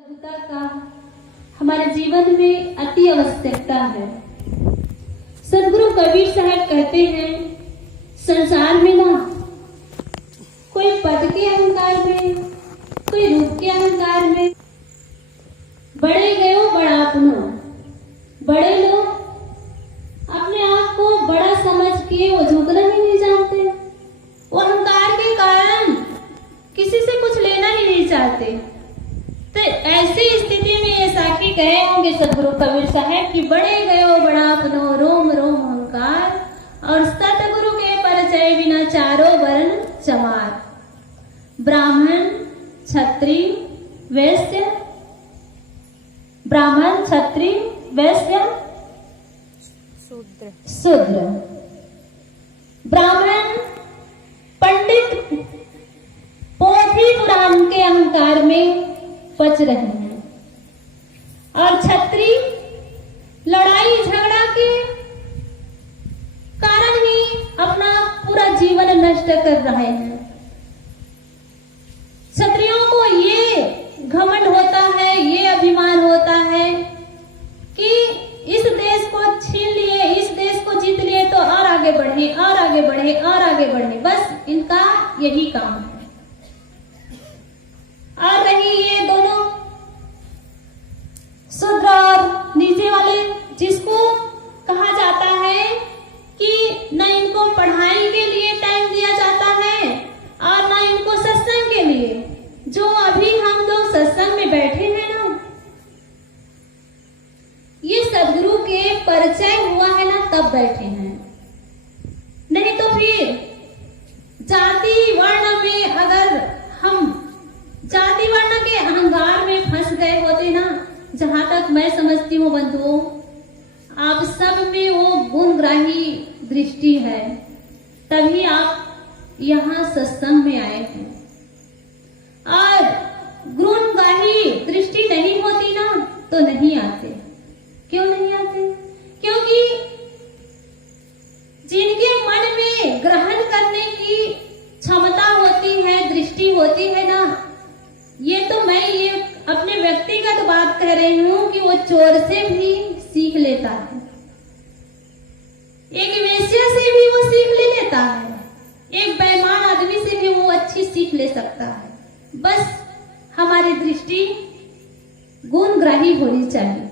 सभ्यता का हमारे जीवन में अति आवश्यकता है। सदगुरु कबीर साहब कहते हैं, संसार में ना कोई पद के अहंकार में, कोई रूप के अहंकार में, बड़े गयो बड़ा अपनो। बड़े लोग अपने आप को बड़ा समझ के वो झुकना ही नहीं जानते। वो अहंकार के कारण किसी से कुछ लेना ही नहीं चाहते। तो ऐसी स्थिति में ये साखी कहे होंगे सदगुरु कबीर साहब कि बड़े गयो बड़ा अपनो, रोम रोम अहंकार और सतगुरु के परिचय बिना चारों वर्ण चमार। ब्राह्मण क्षत्रिय वैश्य, ब्राह्मण क्षत्रिय वैश्य शूद्र। ब्राह्मण पंडित पोथी पुराण के अहंकार में पच रहे हैं और क्षत्रिय लड़ाई झगड़ा के कारण ही अपना पूरा जीवन नष्ट कर रहे हैं। क्षत्रियों को ये घमंड होता है, ये अभिमान होता है कि इस देश को छीन लिए, इस देश को जीत लिए तो और आगे बढ़े और आगे बढ़े और आगे बढ़े, बस इनका यही काम है। और रही ये दोनों शूद्र और नीचे वाले, जिसको कहा जाता है कि न इनको पढ़ाई के लिए टाइम दिया जाता है और न इनको सत्संग के लिए। जो अभी हम लोग सत्संग में बैठे हैं ना, ये सदगुरु के परिचय हुआ है ना तब बैठे हैं, नहीं तो फिर जाति वर्ण में अगर हम जाति वर्ण के अहंकार में फंस गए होते ना, जहां तक मैं समझती हूँ बंधुओं, आप सब में वो गुणग्राही दृष्टि है, तभी आप यहाँ सत्संग में आए हैं। और गुणग्राही दृष्टि नहीं होती ना तो नहीं आते। क्यों नहीं आते? क्योंकि जिनके मन में ग्रहण करने की क्षमता होती है, दृष्टि होती है ना, ये तो मैं ये अपने व्यक्तिगत बात कह रही हूँ कि वो चोर से भी सीख लेता है, एक वेश्या से भी वो सीख ले लेता है, एक बेईमान आदमी से भी वो अच्छी सीख ले सकता है। बस हमारी दृष्टि गुणग्राही होनी चाहिए।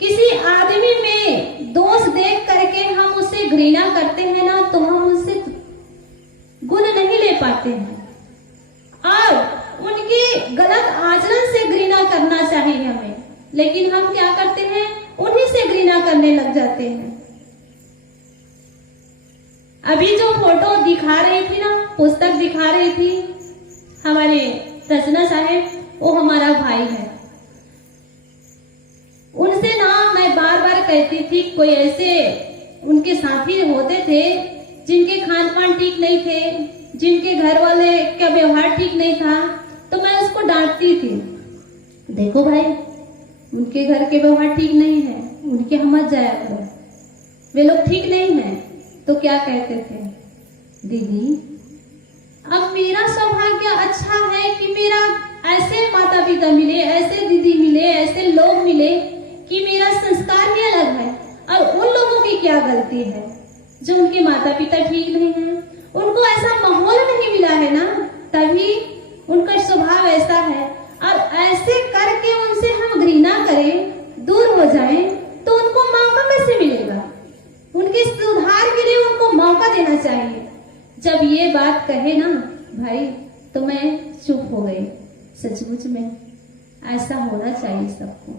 किसी आदमी में दोष देख करके हम उसे घृणा करते हैं ना, तो हम उससे गुण नहीं ले पाते हैं और उनकी गलत आचरण से घृणा करना चाहिए हमें, लेकिन हम क्या करते हैं, उन्हीं से घृणा करने लग जाते हैं। अभी जो फोटो दिखा रही थी ना, पुस्तक दिखा रही थी हमारे रचना साहब, वो हमारा भाई है। उनसे ना मैं बार बार कहती थी, कोई ऐसे उनके साथी होते थे जिनके खान पान ठीक नहीं थे, जिनके घर वाले का व्यवहार ठीक नहीं था, तो मैं उसको डांटती थी, देखो भाई उनके घर के व्यवहार ठीक नहीं है, उनके यहाँ मत जाया करो, वे लोग ठीक नहीं है। तो क्या कहते थे, दीदी अब मेरा सौभाग्य अच्छा है कि मेरा ऐसे माता पिता मिले, ऐसे दीदी मिले, ऐसे लोग मिले कि मेरा संस्कार भी अलग है। और उन लोगों की क्या गलती है जो उनके माता पिता ठीक नहीं है, उनको ऐसा माहौल नहीं मिला है ना, तभी उनका स्वभाव ऐसा है। और ऐसे करके उनसे हम घृणा करें, दूर हो जाएं, तो उनको मौका कैसे मिलेगा? उनके सुधार के लिए उनको मौका देना चाहिए। जब ये बात कहे ना भाई, तो मैं चुप हो गई। सचमुच में ऐसा होना चाहिए सबको।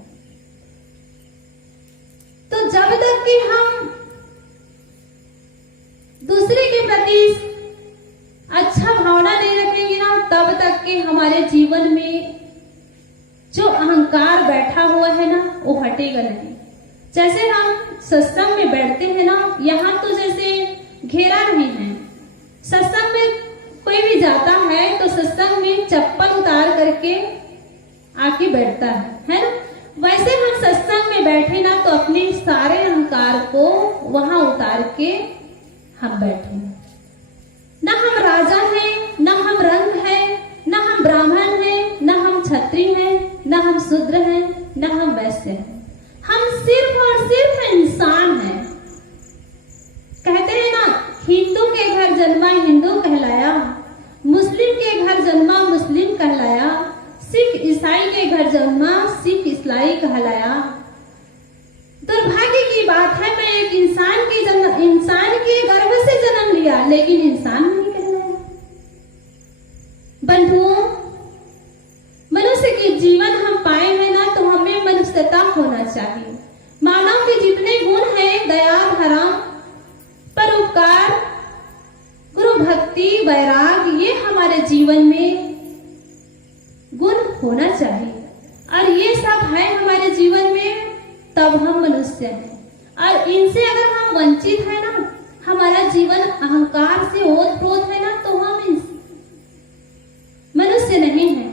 तो जब तक कि हम दूसरे के प्रति अच्छा भावना नहीं रखेंगे ना, तब तक कि हमारे जीवन में जो अहंकार बैठा हुआ है ना, वो हटेगा नहीं। जैसे हम सत्संग में बैठते हैं ना, यहाँ तो जैसे घेरा नहीं है। सत्संग में कोई भी जाता है तो सत्संग में चप्पल उतार करके आके बैठता है ना। वैसे हम सत्संग में बैठे ना, तो अपने सारे अहंकार को वहां उतार के हम बैठे। न हम राजा हैं, न हम रंग हैं, न हम ब्राह्मण हैं, न हम हम शूद्र हैं न हम वैश्य हैं, हम सिर्फ और सिर्फ इंसान हैं। कहते हैं ना, हिंदू के घर जन्मा हिंदू कहलाया, मुस्लिम के घर जन्मा मुस्लिम कहलाया, सिख ईसाई के घर जन्मा सिख ईसाई कहलाया। दुर्भाग्य की बात है, मैं एक इंसान के गर्भ से जन्म लिया लेकिन इंसान नहीं कहलाया। बंधुओं, मनुष्य के जीवन हम पाए हैं ना, तो हमें मनुष्यता होना चाहिए। मानव के जितने गुण हैं, दया, धर्म, परोपकार, गुरु भक्ति, वैराग, ये हमारे जीवन में गुण होना चाहिए। और ये सब है हमारे जीवन में, तब हम मनुष्य हैं। और इनसे अगर हम वंचित है ना, हमारा जीवन अहंकार से ओत-प्रोत है ना, तो हम मनुष्य नहीं है।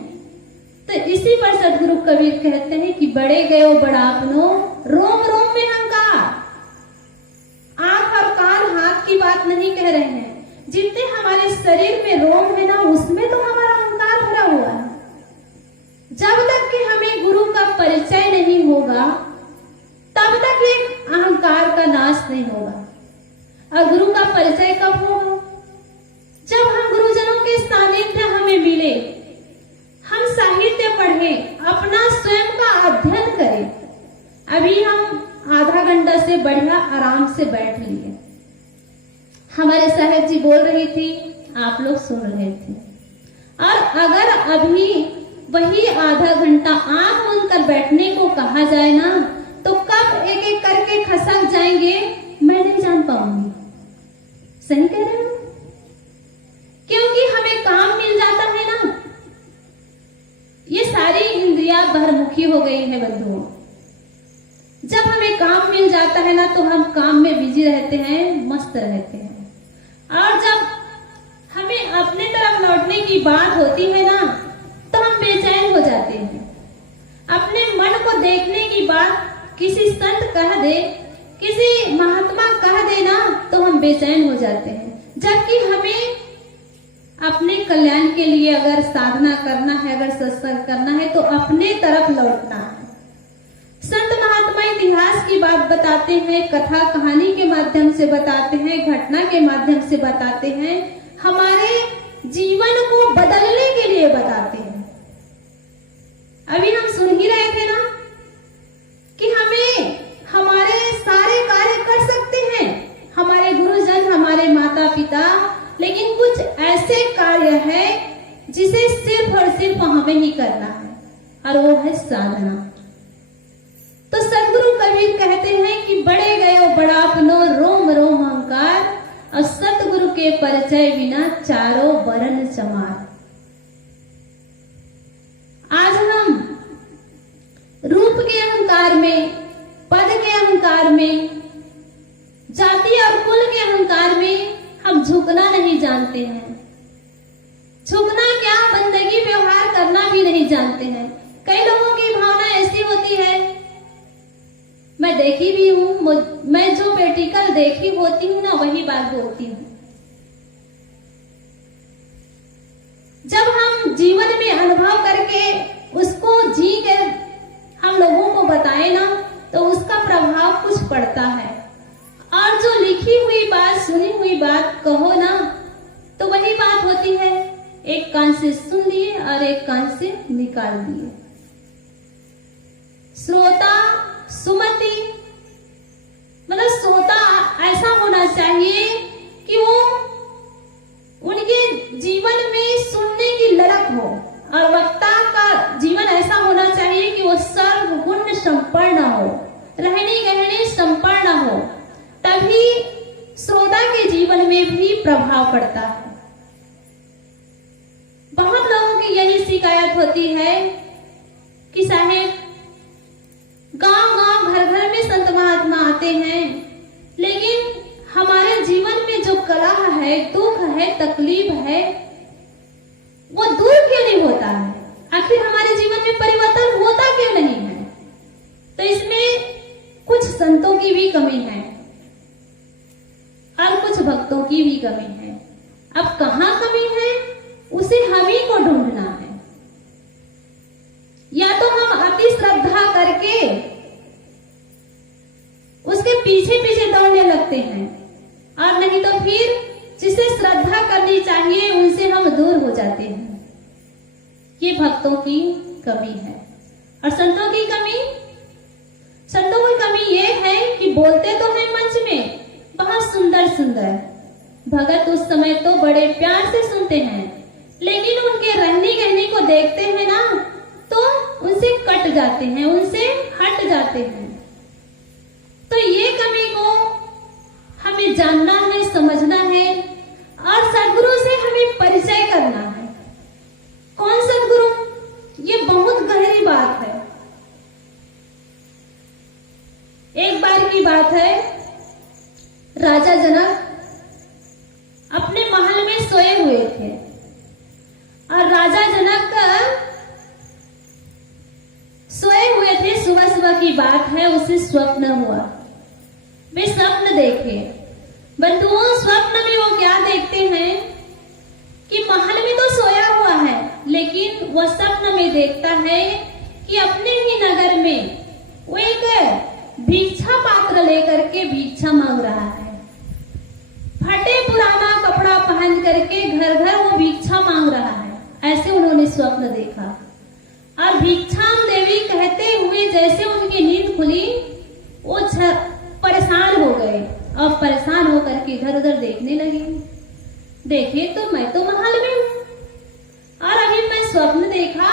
तो इसी पर सदगुरु कबीर कहते हैं कि बड़े गयो बड़ापनो, रोम रोम में अहंकार। आंख और कान हाथ की बात नहीं कह रहे हैं, जितने हमारे शरीर में रोम है ना, उसमें तो हमारा अहंकार भरा हुआ है। जब तक कि हमें गुरु का परिचय नहीं होगा, तब तक ये अहंकार का नाश नहीं होगा। और गुरु का परिचय कब होगा? जब हम गुरुजनों के सानिध्य हमें मिले, हम साहित्य पढ़ें, अपना स्वयं का अध्ययन करें। अभी हम आधा घंटा से बढ़िया आराम से बैठ लिए, हमारे साहेब जी बोल रही थी, आप लोग सुन रहे थे। और अगर अभी वही आधा घंटा आंख बंद कर बैठने को कहा जाए ना, तो कब एक एक करके खसक जाएंगे मैं नहीं जान पाऊंगी। सही कह रहे हो? क्योंकि हमें काम मिल जाता है ना, ये सारी इंद्रियां बहिर्मुखी हो गई है बंधुओं। जब हमें काम मिल जाता है ना, तो हम काम में बिजी रहते हैं, मस्त रहते हैं। और जब हमें अपने तरफ लौटने की बात होती है ना, तो हम बेचैन हो जाते हैं। अपने मन को देखने की बात किसी संत कह दे, किसी महात्मा कह दे ना, तो हम बेचैन हो जाते हैं। जबकि हमें अपने कल्याण के लिए अगर साधना करना है, अगर सत्संग करना है, तो अपने तरफ लौटना है। संत महात्मा इतिहास की बात बताते हैं, कथा कहानी के माध्यम से बताते हैं, घटना के माध्यम से बताते हैं, हमारे जीवन को बदलने के लिए बताते हैं। अभी हम सुन ही रहे थे ना कि हमें हमारे सारे कार्य कर सकते हैं हमारे गुरुजन, हमारे माता पिता, लेकिन कुछ ऐसे कार्य है जिसे सिर्फ और सिर्फ हमें ही करना है, और वो है साधना। तो सदगुरु कबीर कहते हैं कि बड़े गयो बड़ापनो, रोम रोम अहंकार, और सतगुरु के परिचय बिना चारों वर्ण चमार। आज हम रूप के अहंकार में, पद के अहंकार में, जाति और कुल के अहंकार में हम झुकना नहीं जानते हैं। झुकना क्या, बंदगी व्यवहार करना भी नहीं जानते हैं। कई लोगों की भावना ऐसी होती है, मैं देखी भी हूँ, मैं जो प्रैक्टिकल देखी होती हूँ ना, वही बात बोलती हूँ। जब हम जीवन में अनुभव करके उसको जी कर हम लोगों को बताए ना, तो उसका प्रभाव कुछ पड़ता है। और जो लिखी हुई बात, सुनी हुई बात कहो ना, तो वही बात होती है, एक कान से सुन लिए और एक कान से निकाल दिए। श्रोता सुमति, मतलब श्रोता ऐसा होना चाहिए कि वो उनके जीवन में सुनने की ललक हो, और वक्ता का जीवन ऐसा होना चाहिए कि वो सर्वगुण संपन्न हो, रहने गहने संपन्न हो, तभी श्रोता के जीवन में भी प्रभाव पड़ता है। बहुत लोगों की यही शिकायत होती है कि साहेब गांव-गांव, घर-घर में संत महात्मा आते हैं, लेकिन हमारे जीवन में जो कलह है, दुख है, तकलीफ है, वो दूर क्यों नहीं होता है? आखिर हमारे जीवन में परिवर्तन होता क्यों नहीं है? तो इसमें कुछ संतों की भी कमी है और कुछ भक्तों की भी कमी है। अब कहाँ कमी है, उसे हम ही को ढूंढना है। या तो हम अति दूर हो जाते हैं। ये भक्तों की कमी है। और संतों की कमी, संतों की कमी ये है कि बोलते तो हैं मंच में बहुत सुंदर सुंदर, भगत उस समय तो बड़े प्यार से सुनते हैं, लेकिन उनके रहने कहने को देखते हैं ना तो उनसे कट जाते हैं, उनसे हट जाते हैं। तो ये कमी को हमें जानना है, समझना है और सदगुरु से हमें परिचय करना है। कौन सदगुरु? ये बहुत गहरी बात है। एक बार की बात है, राजा जनक अपने महल में सोए हुए थे और राजा जनक सोए हुए थे। सुबह सुबह की बात है, उसे स्वप्न हुआ। वे स्वप्न देखे। बंधुओं, स्वप्न में वो क्या देखते हैं कि महल में तो सोया हुआ है, लेकिन वह स्वप्न में देखता है कि अपने ही नगर में वो एक भिक्षा पात्र लेकर के भिक्षा मांग रहा है। फटे पुराना कपड़ा पहन करके घर घर वो भिक्षा मांग रहा है। ऐसे उन्होंने स्वप्न देखा और भिक्षाम देवी कहते हुए जैसे उनकी नींद खुली, वो परेशान हो गए और परेशान होकर के इधर उधर देखने लगे। देखे तो मैं तो महल में हूँ और अभी मैं स्वप्न देखा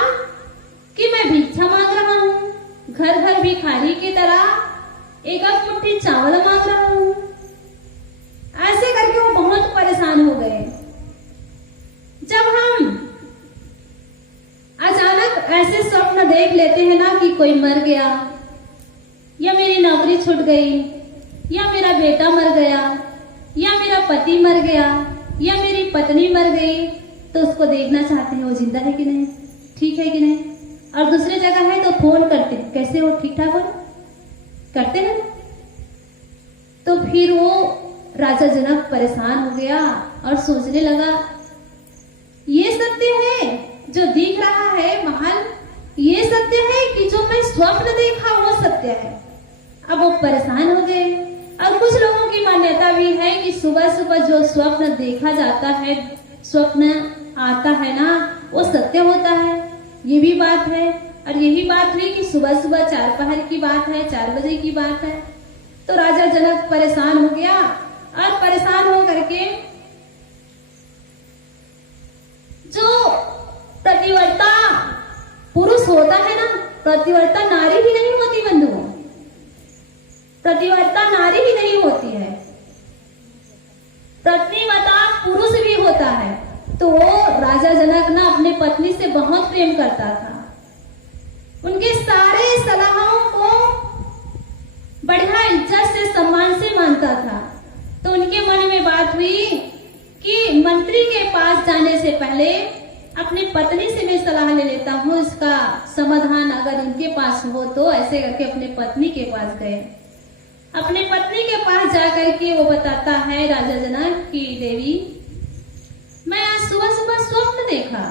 कि मैं भिक्षा मांग रहा हूँ, घर घर भिखारी की तरह एक मुट्ठी चावल मांग रहा हूँ। ऐसे करके वो बहुत परेशान हो गए। जब हम अचानक ऐसे स्वप्न देख लेते हैं ना कि कोई मर गया, या मेरी नौकरी छूट गई, या मेरा बेटा मर गया, या मेरा पति मर गया, या मेरी पत्नी मर गई, तो उसको देखना चाहते हैं वो जिंदा है कि नहीं, ठीक है कि नहीं। और दूसरी जगह है तो फोन करते हैं, कैसे हो, ठीक ठाक हो, करते हैं। तो फिर वो राजा जनक परेशान हो गया और सोचने लगा, ये सत्य है जो दिख रहा है महल, ये सत्य है कि जो मैं स्वप्न देखा वो सत्य है। अब वो परेशान हो गए। और कुछ लोगों की मान्यता भी है कि सुबह सुबह जो स्वप्न देखा जाता है, स्वप्न आता है ना, वो सत्य होता है। ये भी बात है। और यही बात हुई कि सुबह सुबह 4 पहर की बात है, 4 बजे की बात है। तो राजा जनक परेशान हो गया और परेशान हो करके जो प्रतिवर्ता पुरुष होता है ना, प्रतिवर्ता नारी ही नहीं होती बंधुओं, प्रतिवर्ता नारी ही नहीं होती है, प्रतिवर्ता पुरुष भी होता है। तो राजा जनक ना अपने पत्नी से बहुत प्रेम करता था, उनके सारे सलाहों को बढ़िया इज्जत से सम्मान से मानता था। तो उनके मन में बात हुई कि मंत्री के पास जाने से पहले अपनी पत्नी से मैं सलाह ले लेता हूँ, इसका समाधान अगर उनके पास हो तो। ऐसे करके अपने पत्नी के पास गए। अपने पत्नी के पास जाकर के वो बताता है राजा जनक की, देवी मैं आज सुबह सुबह स्वप्न देखा,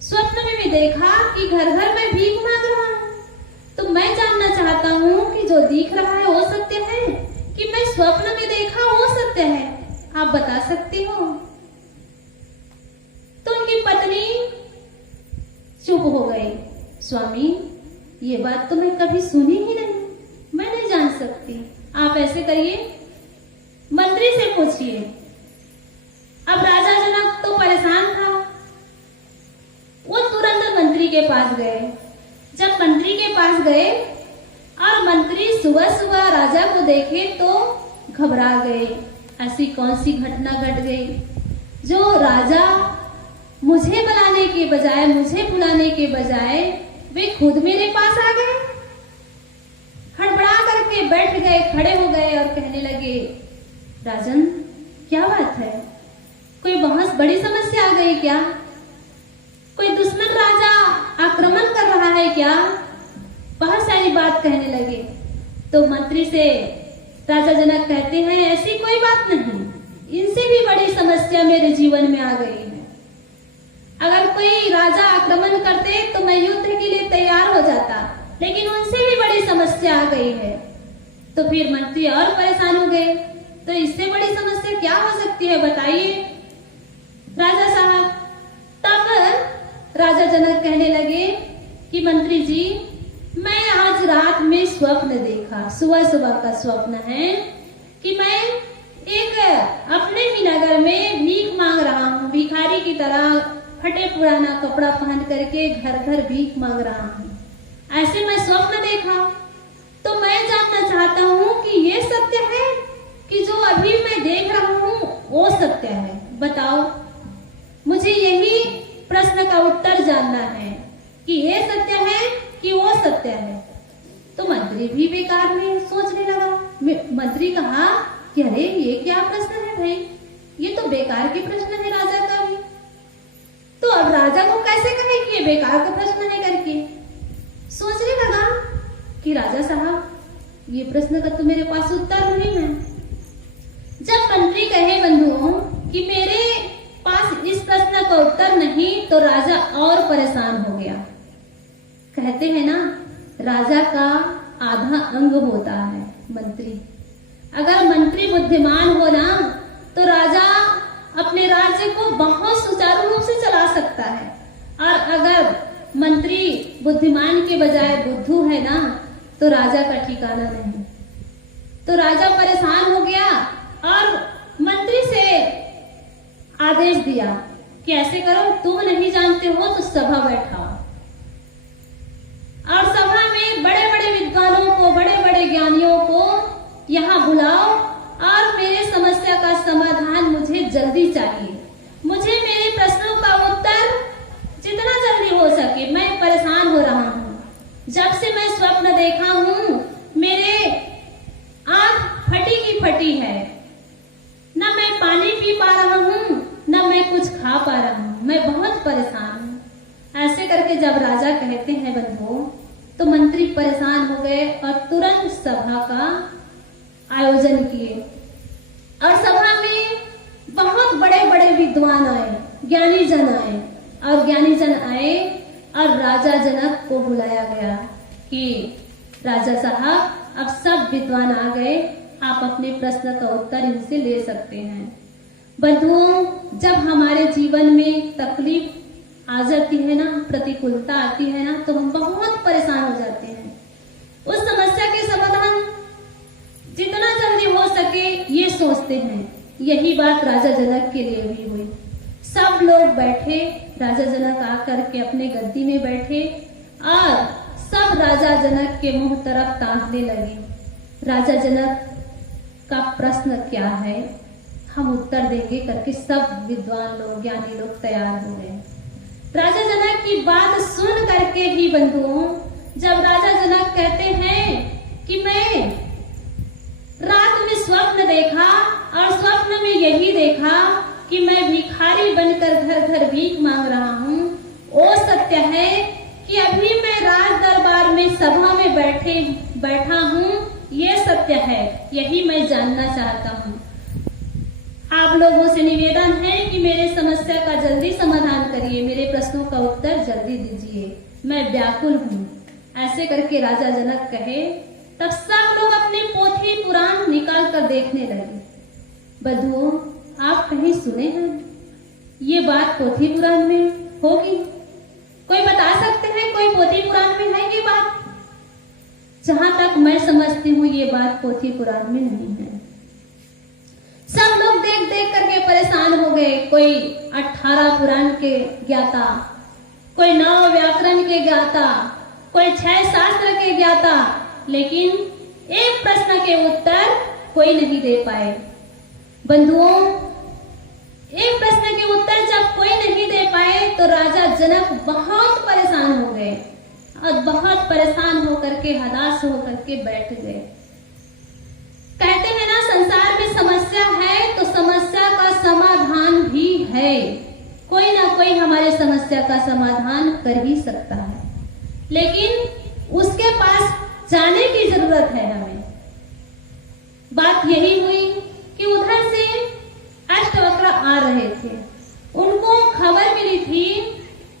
स्वप्न में भी देखा कि घर घर में भीख मांग रहा हूँ। तो मैं जानना चाहता हूँ कि जो दिख रहा है वो सत्य है कि मैं स्वप्न में देखा वो सत्य है, आप बता सकती हो। तो उनकी पत्नी चुप हो गई। स्वामी, ये बात तो मैं कभी सुनी ही नहीं, मैं नहीं जान सकती। आप ऐसे करिए, मंत्री से पूछिए। अब राजा जनक तो परेशान था, वो तुरंत मंत्री के पास गए। जब मंत्री के पास गए और मंत्री सुबह सुबह राजा को देखे तो घबरा गए। ऐसी कौन सी घटना घट गई जो राजा मुझे बुलाने के बजाय, मुझे बुलाने के बजाय वे खुद मेरे पास आ गए। हड़बड़ा करके बैठ गए, खड़े हो गए और कहने लगे, राजन क्या बात है, कोई बहुत बड़ी समस्या आ गई क्या, कोई दुश्मन राजा आक्रमण कर रहा है क्या, बहुत सारी बात कहने लगे। तो मंत्री से राजा जनक कहते हैं, ऐसी कोई बात नहीं, इनसे भी बड़ी समस्या मेरे जीवन में आ गई है। अगर कोई राजा आक्रमण करते तो मैं युद्ध के लिए तैयार हो जाता, लेकिन उनसे भी बड़ी समस्या आ गई है। तो फिर मंत्री और परेशान हो गए। तो इससे बड़ी समस्या क्या हो सकती है, बताइए राजा साहब। राजा जनक कहने लगे कि मंत्री जी, मैं आज रात में स्वप्न देखा, सुबह सुबह का स्वप्न है कि मैं एक अपने ही नगर में भीख मांग रहा हूँ, भिखारी की तरह फटे पुराना कपड़ा पहन करके घर घर भीख मांग रहा हूँ। ऐसे मैं स्वप्न देखा, तो मैं जानना चाहता हूँ कि ये सत्य है कि जो अभी मैं देख रहा हूँ वो सत्य है, बताओ। मुझे यही प्रश्न का उत्तर जानना है कि ये सत्य है कि वो सत्य है। तो मंत्री भी बेकार में सोचने लगा। मंत्री कहा कि अरे ये क्या प्रश्न है भाई, ये तो बेकार के प्रश्न है राजा का भी। तो अब राजा को कैसे कहे कि ये बेकार का प्रश्न है करके सोचने लगा कि राजा साहब, ये प्रश्न का तो मेरे पास उत्तर नहीं है। जब मंत्री कहे बंधुओं कि मेरे पास इस प्रश्न का उत्तर नहीं, तो राजा और परेशान हो गया। कहते हैं ना, राजा का आधा अंग होता है मंत्री। अगर मंत्री बुद्धिमान हो ना, तो राजा अपने राज्य को बहुत सुचारू रूप से चला सकता है, और अगर मंत्री बुद्धिमान के बजाय बुद्धू है ना, तो राजा का ठिकाना नहीं। तो राजा परेशान हो गया और मंत्री से आदेश दिया कि ऐसे करो, तुम नहीं जानते हो तो सभा बैठाओ, और सभा में बड़े बड़े विद्वानों को, बड़े बड़े ज्ञानियों को यहाँ बुलाओ, और मेरे समस्या का समाधान मुझे जल्दी चाहिए। मुझे मेरे प्रश्नों का उत्तर जितना जल्दी हो सके, मैं परेशान हो रहा हूँ। जब से मैं स्वप्न देखा हूँ, मेरे आंख फटी की फटी है, न मैं पानी पी पा रहा हूँ, न मैं कुछ खा पा रहा हूँ, मैं बहुत परेशान हूँ। ऐसे करके जब राजा कहते हैं बंधुओं, तो मंत्री परेशान हो गए और तुरंत सभा का आयोजन किए, और सभा में बहुत बड़े बड़े विद्वान आए, ज्ञानी जन आए, और ज्ञानी जन आए और राजा जनक को बुलाया गया कि राजा साहब, अब सब विद्वान आ गए, आप अपने प्रश्न का उत्तर इनसे ले सकते हैं। बंधुओं, जब हमारे जीवन में तकलीफ आ जाती है ना, प्रतिकूलता आती है ना, तो हम बहुत परेशान हो जाते हैं। उस समस्या के समाधान जितना जल्दी हो सके ये सोचते हैं। यही बात राजा जनक के लिए भी हुई। सब लोग बैठे, राजा जनक आकर के अपने गद्दी में बैठे, और सब राजा जनक के मुंह तरफ ताकने लगे। राजा जनक का प्रश्न क्या है, हम उत्तर देंगे करके सब विद्वान लोग, ज्ञानी लोग तैयार हो गए। राजा जनक की बात सुन करके ही बंधुओं, जब राजा जनक कहते हैं कि मैं रात में स्वप्न देखा, और स्वप्न में यही देखा कि मैं भिखारी बनकर घर घर भीख मांग रहा हूँ, वो सत्य है कि अभी मैं राज दरबार में सभा में बैठा हूँ, ये सत्य है, यही मैं जानना चाहता हूँ। आप लोगों से निवेदन है कि मेरे समस्या का जल्दी समाधान करिए, मेरे प्रश्नों का उत्तर जल्दी दीजिए, मैं व्याकुल हूँ। ऐसे करके राजा जनक कहे, तब सब लोग अपने पोथी पुराण निकाल कर देखने लगे। बंधुओं, आप कहीं सुने हैं ये बात पोथी पुराण में होगी? कोई बता सकते हैं कोई पोथी पुराण में है ये बात? जहां तक मैं समझती हूँ ये बात पोथी पुराण में नहीं है। सब लोग देख देख करके परेशान हो गए। कोई 18 पुराण के ज्ञाता, कोई 9 व्याकरण के ज्ञाता, कोई 6 शास्त्र के ज्ञाता, लेकिन एक प्रश्न के उत्तर कोई नहीं दे पाए। बंधुओं, एक प्रश्न के उत्तर जब कोई नहीं दे पाए तो राजा जनक बहुत परेशान हो गए, और बहुत परेशान होकर के, हताश होकर के बैठ गए। कहते हैं ना, संसार में समस्या है तो समस्या का समाधान भी है। कोई ना कोई हमारे समस्या का समाधान कर ही सकता है, लेकिन उसके पास जाने की जरूरत है हमें। बात यही हुई कि उधर से अष्टवक्र आ रहे थे। उनको खबर मिली थी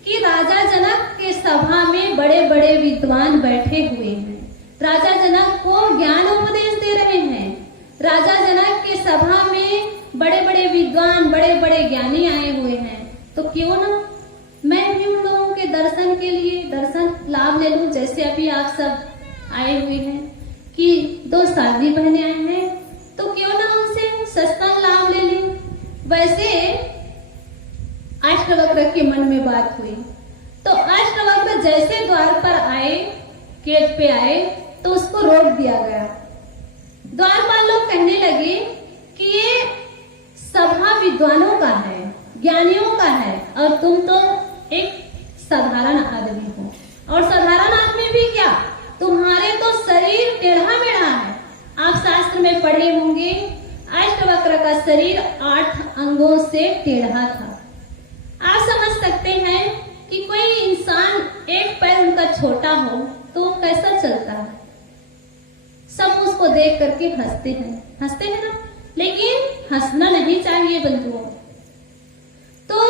कि राजा जनक के सभा में बड़े बड़े विद्वान बैठे हुए हैं, राजा जनक को ज्ञान उपदेश दे रहे हैं। राजा जनक के सभा में बड़े बड़े विद्वान, बड़े बड़े ज्ञानी आए हुए हैं, तो क्यों ना मैं भी उन लोगों के लाभ ले लूं, जैसे अभी आप सब आए हुए हैं कि 2 साध्वी बहने आए हैं, तो क्यों ना उनसे सत्संग लाभ ले लें। वैसे अष्टवक्र के मन में बात हुई, तो अष्टवक्र जैसे द्वार पर आए, गेट पे आए, तो उसको रोक दिया गया। द्वारपाल लोग कहने लगे कि ये सभा विद्वानों का है, ज्ञानियों का है, और तुम तो एक साधारण आदमी हो। और साधारण आदमी भी क्या, तुम्हारे तो शरीर टेढ़ा मेढ़ा है। आप शास्त्र में पढ़े होंगे, अष्टवक्र का शरीर 8 अंगों से टेढ़ा था। आप समझ सकते हैं कि कोई इंसान एक पैर उनका छोटा हो तो कैसा चलता है। सब उसको देख करके हंसते हैं ना, लेकिन हंसना नहीं चाहिए बंधुओं। तो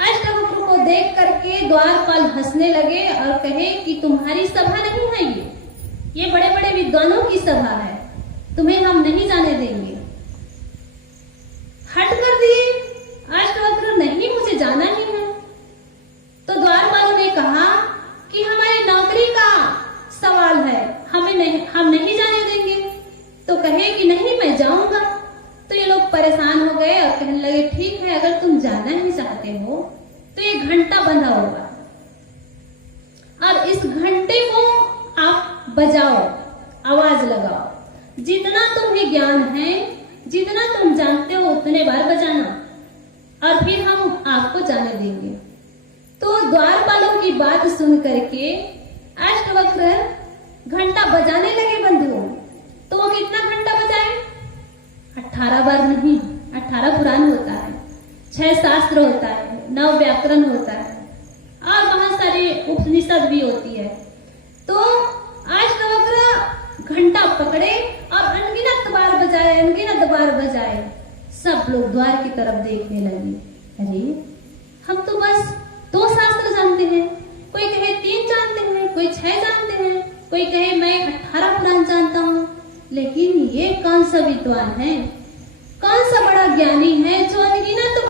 अष्टवक्र को देख करके द्वारपाल हंसने लगे और कहे कि तुम्हारी सभा नहीं है, ये बड़े बड़े विद्वानों की सभा है, तुम्हें हम नहीं जाने देंगे। हट कर दिए अष्टवक्र, नहीं मुझे जाना ही है। तो द्वारपालों ने कहा कि हमारी नौकरी का सवाल है, हम नहीं जाने देंगे। तो कहे कि नहीं मैं जाऊंगा। तो ये लोग परेशान हो गए और कहने लगे ठीक है, अगर तुम जाना ही चाहते हो तो ये घंटा बंधा होगा, अब इस घंटे को आप बजाओ, आवाज लगाओ, जितना तुम्हें ज्ञान है, जितना तुम जानते हो उतने बार बजाना, और फिर हम आपको जाने देंगे। तो द्वारपालों की बात सुन करके अष्टवक्र घंटा बजाने लगे बंधुओं। तो वो कितना घंटा बजाए? 18 बार नहीं, 18 पुराण होता है, 6 शास्त्र होता है, 9 व्याकरण होता है, और बहुत सारी उपनिषद भी होती है। तो अष्टवक्र घंटा पकड़े और अनगिनत बार बजाए। सब लोग द्वार की तरफ देखने लगे, अरे हम तो बस 2 शास्त्र जानते हैं, कोई कहे 3 जानते हैं, कोई 6 जानते हैं, कोई कहे मैं 18 पुराण जानता हूँ, लेकिन ये कौन सा विद्वान है, कौन सा बड़ा ज्ञानी है जो अनगिनत